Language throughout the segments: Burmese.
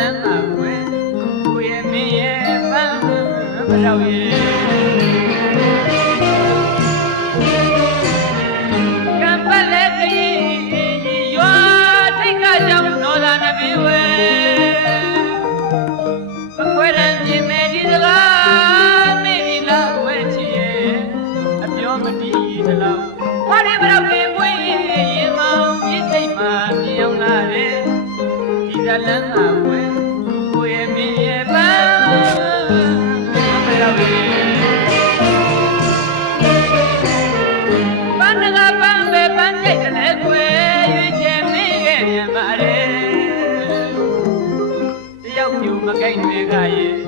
ချမ်းသာခွင့်ကိုရဲ့မင်းရဲ့ပန်းပရောက်ရဲ့မတီးသလားဘာလဲဘယ်တော့ 你看一。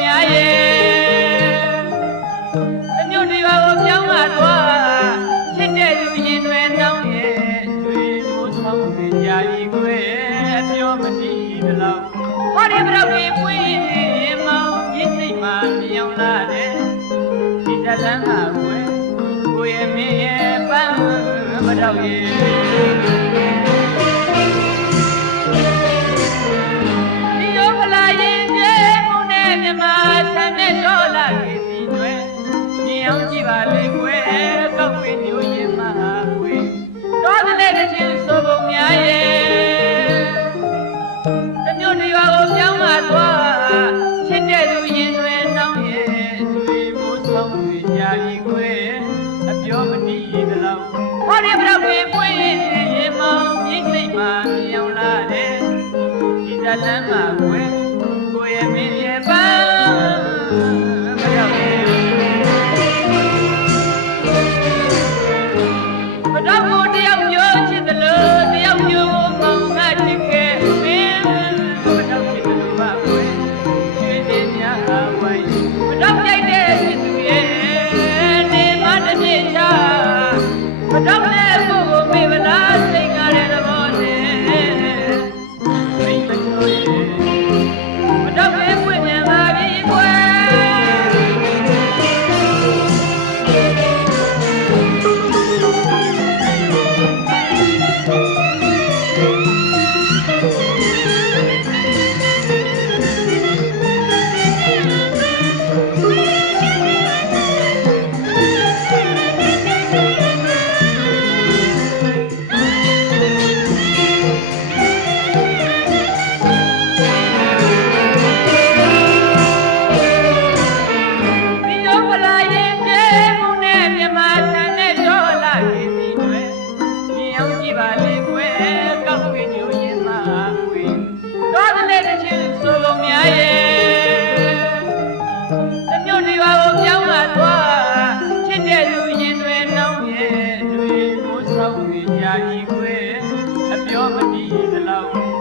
Yeah, yeah. ရင်တွေနှောင်းရဲ့တွေမိုးဆောင်ပင်ကြာရီခွဲပြောမတည်တလောက်ဟောဒီဘရောက်ဒီပွင့်ရင်မောင်ရစ်စိတ်မှလျောင်းလာတယ်ဒီတလန်းကခွဲကိုရဲ့မင်းရဲ့ပန်းဘရောက်ရဲ့ဆံနဲ့တော့လာပြီဒီတွင်မြင်အောင်ကြည့်ပါလေကွယ် न्याय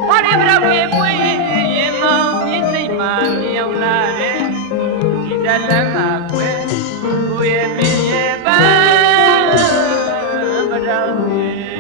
ဘာတွေဘရောက်တွေပွင့်ရင်မောင်ပြည့်စိတ်မှမြောင်လာတဲ့ဒီဇလန်းမှာကွယ်ကိုရဲ့မင်းရဲ့ပန်းဘာရောက်တွေ